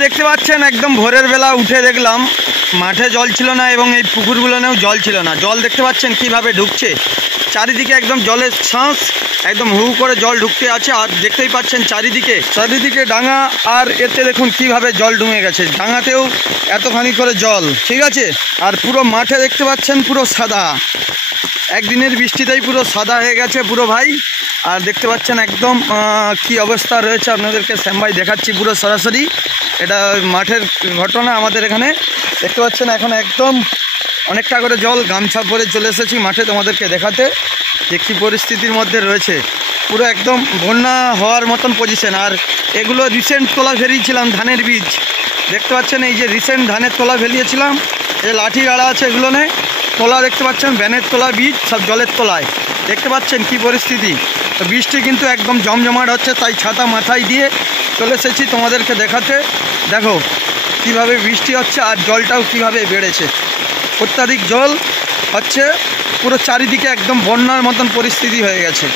দেখতে পাচ্ছেন একদম ভোরের বেলা উঠে দেখলাম মাঠে জল ছিল না এবং এই পুকুরগুলোনেও জল ছিল না। জল দেখতে পাচ্ছেন কিভাবে ঢুকছে, চারিদিকে একদম জলের ছাঁচ, একদম হু করে জল ঢুকতে আছে। আর দেখতেই পাচ্ছেন চারিদিকে ডাঙা, আর এতে দেখুন কিভাবে জল ঢুকে গেছে। ডাঙাতেও এতখানি করে জল, ঠিক আছে। আর পুরো মাঠে দেখতে পাচ্ছেন পুরো সাদা, একদিনের বৃষ্টিতেই পুরো সাদা হয়ে গেছে পুরো ভাই। আর দেখতে পাচ্ছেন একদম কি অবস্থা রয়েছে, আপনাদেরকে শ্যাম ভাই দেখাচ্ছি পুরো সরাসরি। এটা মাঠের ঘটনা আমাদের এখানে। দেখতে পাচ্ছেন এখন একদম অনেকটা করে জল, গামছা পরে চলে এসেছি মাঠে তোমাদেরকে দেখাতে যে কী পরিস্থিতির মধ্যে রয়েছে। পুরো একদম বন্যা হওয়ার মতন পজিশন। আর এগুলো রিসেন্ট তোলা ফেরিয়েছিলাম ধানের বীজ, দেখতে পাচ্ছেন এই যে রিসেন্ট ধানের তোলা ফেলিয়েছিলাম, এই লাঠি গাড়া আছে এগুলো নেই তোলা, দেখতে পাচ্ছেন ব্যানের তোলা বীজ সব জলের তলায়। দেখতে পাচ্ছেন কি পরিস্থিতি। তো বৃষ্টি কিন্তু একদম জমজমাট হচ্ছে, তাই ছাতা মাথায় দিয়ে চলে এসেছি তোমাদেরকে দেখাতে। দেখো কিভাবে বৃষ্টি হচ্ছে আর জলটাও কিভাবে বেড়েছে, অত্যাধিক জল হচ্ছে পুরো চারিদিকে, একদম বন্যার মতন পরিস্থিতি হয়ে গেছে।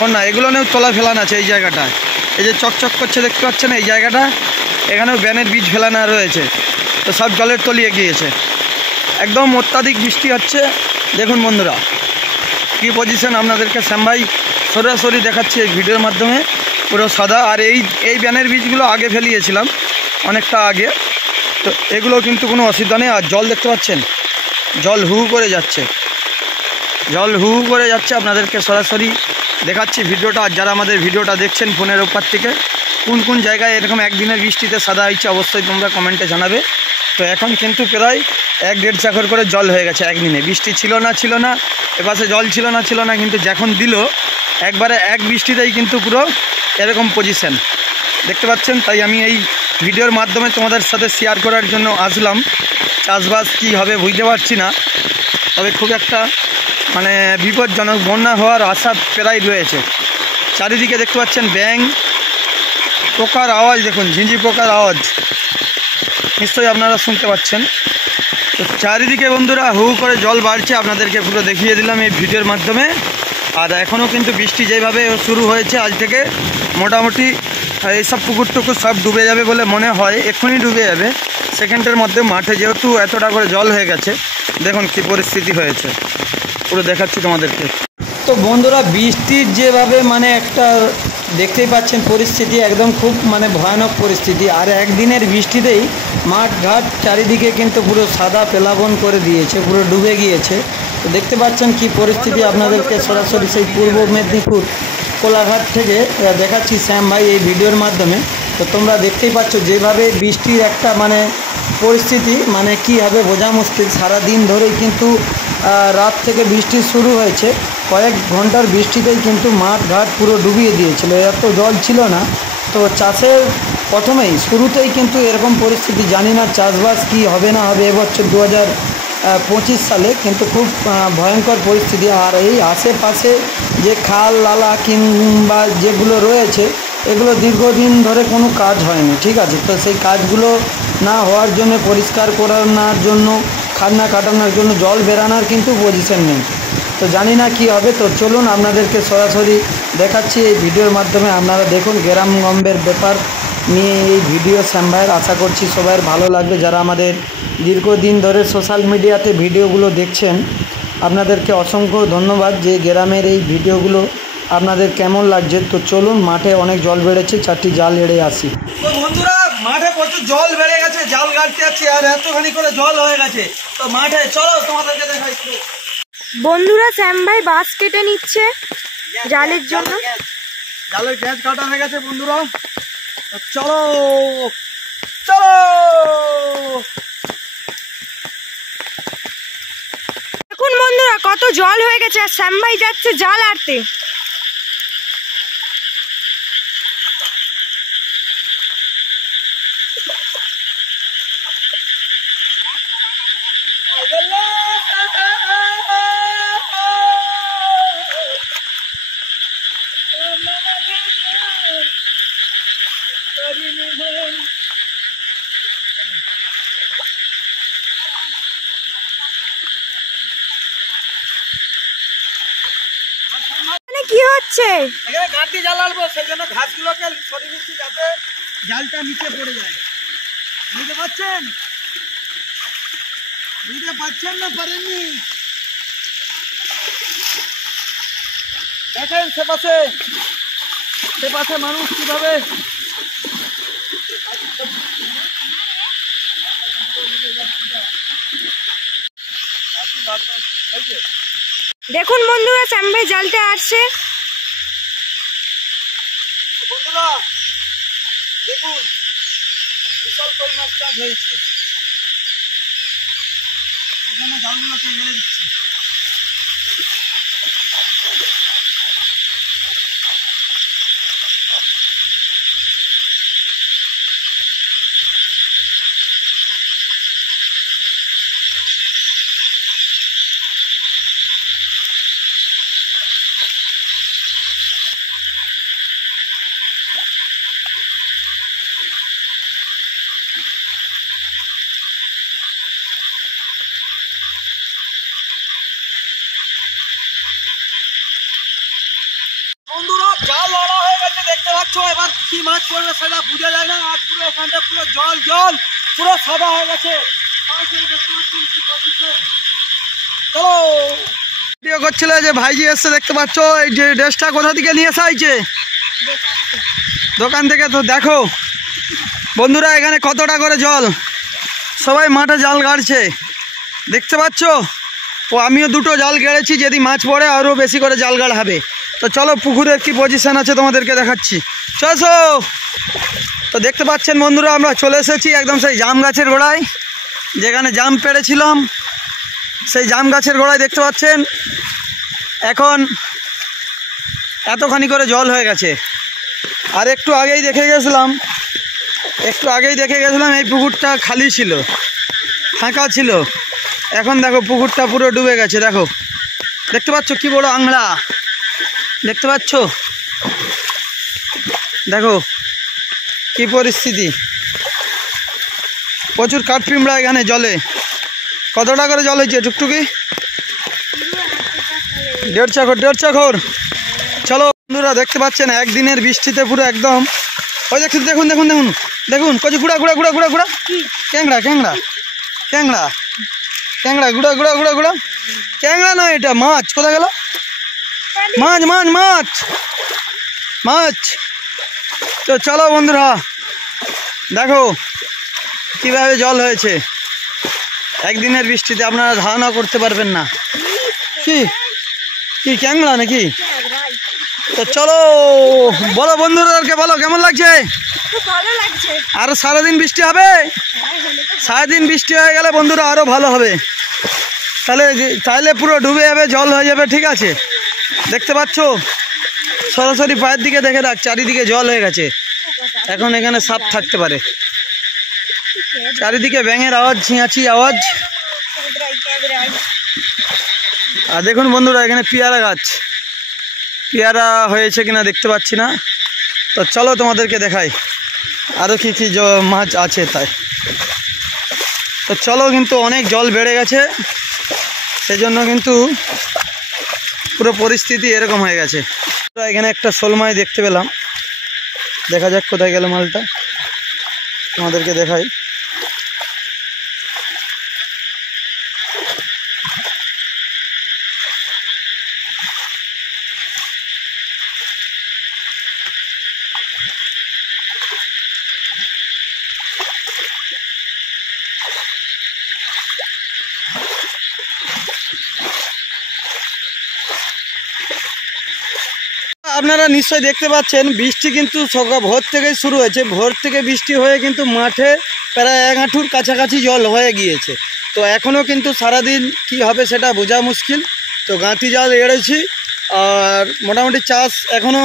বন্যা এগুলো নিয়েও তোলা ফেলানো আছে এই জায়গাটায়, এই যে চকচক করছে দেখতে পাচ্ছেন এই জায়গাটা, এখানেও ব্যানের বীজ ফেলানো রয়েছে। তো সব জলের তলিয়ে গিয়েছে, একদম অত্যাধিক বৃষ্টি হচ্ছে। দেখুন বন্ধুরা কি পজিশন, আপনাদেরকে শ্যাম ভাই সরাসরি দেখাচ্ছি এই ভিডিওর মাধ্যমে, পুরো সাদা। আর এই ব্যানের বীজগুলো আগে ফেলিয়েছিলাম অনেকটা আগে, তো এগুলো কিন্তু কোনো অসুবিধা নেই। আর জল দেখতে পাচ্ছেন, জল হু করে যাচ্ছে, জল হু করে যাচ্ছে, আপনাদেরকে সরাসরি দেখাচ্ছি ভিডিওটা। আর যারা আমাদের ভিডিওটা দেখছেন ফোনের ওপর থেকে, কোন কোন জায়গায় এরকম একদিনের বৃষ্টিতে সাদা হয়েছে অবশ্যই তোমরা কমেন্টে জানাবে। তো এখন কিন্তু প্রায় 1-1.5 চাকর করে জল হয়ে গেছে একদিনে। বৃষ্টি ছিল না, এপাশে জল ছিল না, কিন্তু যখন দিল একবারে এক বৃষ্টিতেই কিন্তু পুরো এরকম পজিশন দেখতে পাচ্ছেন। তাই আমি এই ভিডিওর মাধ্যমে তোমাদের সাথে শেয়ার করার জন্য আসলাম। চাষবাস কী হবে বুঝতে পারছি না, তবে খুব একটা মানে বিপজ্জনক, বন্যা হওয়ার আশা প্রায় রয়েছে। চারিদিকে দেখতে পাচ্ছেন ব্যাঙ পোকার আওয়াজ, দেখুন ঝিঁঝি পোকার আওয়াজ নিশ্চয়ই আপনারা শুনতে পাচ্ছেন। তো চারিদিকে বন্ধুরা হু করে জল বাড়ছে, আপনাদেরকে পুরো দেখিয়ে দিলাম এই ভিডিওর মাধ্যমে। আর এখনও কিন্তু বৃষ্টি যেভাবে শুরু হয়েছে আজ থেকে, মোটামুটি এইসব পুকুর টুকুর সব ডুবে যাবে বলে মনে হয়, এক্ষুনি ডুবে যাবে সেকেন্ডের মধ্যে। মাঠে যেহেতু এতটা করে জল হয়ে গেছে, দেখুন কী পরিস্থিতি হয়েছে, পুরো দেখাচ্ছি তোমাদেরকে। তো বন্ধুরা বৃষ্টির যেভাবে মানে একটা দেখতেই পাচ্ছেন পরিস্থিতি, একদম খুব মানে ভয়ানক পরিস্থিতি। আর একদিনের বৃষ্টিতেই মাঠ ঘাট চারিদিকে কিন্তু পুরো সাদা প্লাবন করে দিয়েছে, পুরো ডুবে গিয়েছে। তো দেখতে পাচ্ছেন কি পরিস্থিতি, আপনাদেরকে সরাসরি সেই পূর্ব মেদিনীপুর কোলাঘাট থেকে দেখাচ্ছি শ্যাম ভাই এই ভিডিওর মাধ্যমে। তো তোমরা দেখতেই পাচ্ছ যেভাবে বৃষ্টির একটা মানে পরিস্থিতি, মানে কী হবে বোঝা মুশকিল। সারাদিন ধরেই কিন্তু রাত থেকে বৃষ্টি শুরু হয়েছে, কয়েক ঘন্টার বৃষ্টিতেই কিন্তু মাঠ ঘাট পুরো ডুবিয়ে দিয়েছিল, এত জল ছিল না। তো চাষের প্রথমেই শুরুতেই কিন্তু এরকম পরিস্থিতি, জানি না চাষবাস কি হবে না হবে এবছর 2025 সালে, কিন্তু খুব ভয়ঙ্কর পরিস্থিতি। আর এই আশেপাশে যে খাল নালা কিংবা যেগুলো রয়েছে, এগুলো দীর্ঘদিন ধরে কোনো কাজ হয়নি, ঠিক আছে। তো সেই কাজগুলো না হওয়ার জন্য, পরিষ্কার করানোর জন্য, খান্না কাটানোর জন্য জল বেরানোর কিন্তু পজিশন নেই। তো জানি না কি হবে। তো চলুন আপনাদেরকে সরাসরি দেখাচ্ছি এই ভিডিওর মাধ্যমে, আপনারা দেখুন গ্রামগঞ্জের ব্যাপার নিয়ে এই ভিডিও শ্যাম ভাইয়ের। আশা করছি সবার ভালো লাগবে। যারা আমাদের দীর্ঘদিন ধরে সোশ্যাল মিডিয়াতে ভিডিওগুলো দেখছেন, আপনাদেরকে অসংখ্য ধন্যবাদ যে গ্রামের এই ভিডিওগুলো আপনাদের কেমন লাগছে। তো চলুন, মাঠে অনেক জল বেড়েছে, 4টি জাল এড়ে আসি। তো বন্ধুরা মাঠে প্রচুর জল বেড়ে গেছে, জাল গাড়তে যাচ্ছি আর এতখানি করে জল হয়ে গেছে। তো মাঠে চলো তোমাদেরকে দেখাই। বন্ধুরা শ্যাম ভাই বাঁশ কেটে নিচ্ছে জালের জন্য, জালের গ্যাস কাটা হয়ে গেছে বন্ধুরা। চলো চলো, দেখুন বন্ধুরা কত জল হয়ে গেছে, আর শ্যাম ভাই যাচ্ছে জাল আনতে। কি হচ্ছে? এখানে গাঁটি জ্বালাবো, সেই জন্য ঘাসগুলোকে সরিয়ে নিচ্ছি যাতে জালটা নিচে পড়ে যায়। বুঝতে পারছেন? বুঝতে পারছেন না পারেননি? দেখেন সে পাশে মানুষ কিভাবে দেখুন বন্ধুরা, শ্যাম ভাই জালটা আসছে। বন্ধুরা দেখুন, বিশাল পরিমাণ কাজ হয়েছে। এখানে জালগুলোকে গেড়ে দিচ্ছে। বন্ধুরা জাল লড়া হয়ে গেছে, দেখতে পাচ্ছ। এবার কি মাছ পড়বে সেটা বুঝা যায় না। আর পুরো এখানটা পুরো জল পুরো সাদা হয়ে গেছে। চলো, ভিডিও করছিল যে ভাইজি এসছে, দেখতে পাচ্ছ। এই যে ড্রেসটা কোথা থেকে নিয়ে আসা হয়েছে? দোকান থেকে। তো দেখো বন্ধুরা, এখানে কতটা করে জল, সবাই মাঠে জাল গাড়ছে, দেখতে পাচ্ছ। ও আমিও দুটো জাল গেড়েছি, যদি মাছ পড়ে আরও বেশি করে জাল গাড় হবে। তো চলো, পুকুরের কি পজিশন আছে তোমাদেরকে দেখাচ্ছি, চলো। তো দেখতে পাচ্ছেন বন্ধুরা, আমরা চলে এসেছি একদম সেই জাম গাছের গোড়ায়, যেখানে জাম পেড়েছিলাম। সেই জাম গাছের গোড়ায় দেখতে পাচ্ছেন এখন এতখানি করে জল হয়ে গেছে। আর একটু আগেই দেখে গেছিলাম এই পুকুরটা খালি ছিল, ফাঁকা ছিল। এখন দেখো পুকুরটা পুরো ডুবে গেছে। দেখো, দেখতে পাচ্ছ কি বড় আংড়া, দেখতে পাচ্ছ? দেখো কি পরিস্থিতি, প্রচুর কাঠপিমড়া এখানে জলে। কতটা করে জল হয়েছে টুকটুকি? 1.5 চাকর। চলো বন্ধুরা, দেখতে পাচ্ছেন একদিনের বৃষ্টিতে পুরো একদম। ওই দেখুন দেখুন দেখুন দেখুন দেখুন কচি গুড়া গুড়া গুড়া গুড়া গুড়া ক্যাংড়া ক্যাংড়া ক্যাংড়া ক্যাংড়া গুড়া গুড়া গুড়া গুড়া ক্যাংড়া নয়, এটা মাছ। কোথায় গেল? মাছ মাছ মাছ মাছ। তো চলো বন্ধুরা, দেখো কিভাবে জল হয়েছে একদিনের বৃষ্টিতে, আপনারা ধারণা করতে পারবেন না। কি কি ক্যাংড়া নাকি? তো চলো, বলো বন্ধুদেরকে, বলো কেমন লাগছে? আরো সারাদিন বৃষ্টি হবে, সারাদিন বৃষ্টি হয়ে গেলে বন্ধুরা আরো ভালো হবে। তাহলে পুরো ডুবে যাবে, জল হয়ে যাবে, ঠিক আছে? দেখতে পাচ্ছ, সরাসরি পায়ের দিকে দেখে রাখ, চারিদিকে জল হয়ে গেছে। এখন এখানে সাপ থাকতে পারে, চারিদিকে ব্যাঙের আওয়াজ, ছিঁয়াছি আওয়াজ। আর দেখুন বন্ধুরা, এখানে পেয়ারা গাছ, পেয়ারা হয়েছে কিনা দেখতে পাচ্ছি না। তো চলো তোমাদেরকে দেখাই আরও কি কি মাছ আছে তাই। তো চলো, কিন্তু অনেক জল বেড়ে গেছে, সেজন্য কিন্তু পুরো পরিস্থিতি এরকম হয়ে গেছে। এখানে একটা শোল মাছ দেখতে পেলাম, দেখা যাক কোথায় গেল মালটা, তোমাদেরকে দেখাই। আপনারা নিশ্চয়ই দেখতে পাচ্ছেন, বৃষ্টি কিন্তু সকাল ভোর থেকেই শুরু হয়েছে। ভোর থেকে বৃষ্টি হয়ে কিন্তু মাঠে প্রায় 1 হাঁটুর কাছাকাছি জল হয়ে গিয়েছে। তো এখনও কিন্তু সারাদিন কি হবে সেটা বোঝা মুশকিল। তো গাঁতি জাল এড়েছি, আর মোটামুটি চাষ এখনও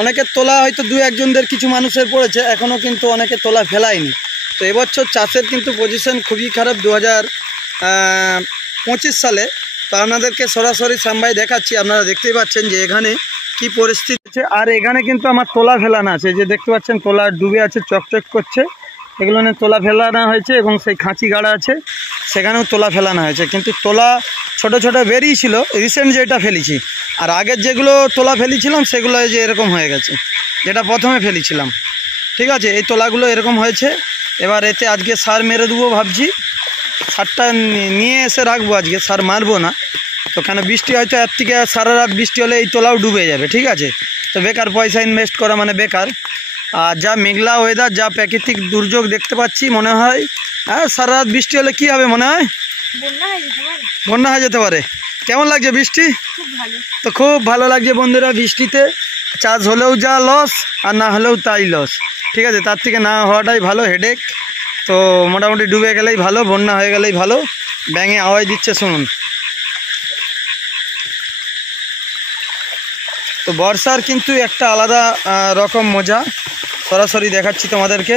অনেকের তোলা, হয়তো 2-1জনদের কিছু মানুষের পড়েছে, এখনও কিন্তু অনেকে তোলা ফেলায়নি। তো এবছর চাষের কিন্তু পজিশন খুবই খারাপ 2025 সালে। তো আপনাদেরকে সরাসরি সামবাই দেখাচ্ছি, আপনারা দেখতেই পাচ্ছেন যে এখানে কি পরিস্থিতি আছে। আর এখানে কিন্তু আমার তোলা ফেলানো আছে, যে দেখতে পাচ্ছেন তোলা ডুবে আছে, চকচক করছে, এগুলো নিয়ে তোলা ফেলানো হয়েছে। এবং সেই খাঁচি গাড়া আছে, সেখানেও তোলা ফেলানো হয়েছে। কিন্তু তোলা ছোট ছোট বেরিয়েছিল, রিসেন্ট যেটা ফেলেছি। আর আগের যেগুলো তোলা ফেলেছিলাম সেগুলো যে এরকম হয়ে গেছে, যেটা প্রথমে ফেলেছিলাম, ঠিক আছে? এই তোলাগুলো এরকম হয়েছে। এবার এতে আজকে সার মেরে দেবো ভাবছি। সারটা নিয়ে এসে রাখবো, আজকে সার মারবো না তো, কেন বৃষ্টি হয়তো এর থেকে সারা রাত বৃষ্টি হলে এই তোলাও ডুবে যাবে, ঠিক আছে? তো বেকার পয়সা ইনভেস্ট করা মানে বেকার। আর যা মেঘলা ওয়েদার, যা প্রাকৃতিক দুর্যোগ দেখতে পাচ্ছি, মনে হয় সারা রাত বৃষ্টি হলে কী হবে মনে হয়? বন্যা হয়ে যেতে পারে। কেমন লাগছে বৃষ্টি? তো খুব ভালো লাগছে বন্ধুরা বৃষ্টিতে। চাষ হলেও যা লস, আর না হলেও তাই লস, ঠিক আছে? তার থেকে না হওয়াটাই ভালো, হেডেক। তো মোটামুটি ডুবে গেলেই ভালো, বন্যা হয়ে গেলেই ভালো। ব্যাঙে আওয়াজ দিচ্ছে শুনুন। তো বর্ষার কিন্তু একটা আলাদা রকম মজা, সরাসরি দেখাচ্ছি তোমাদেরকে।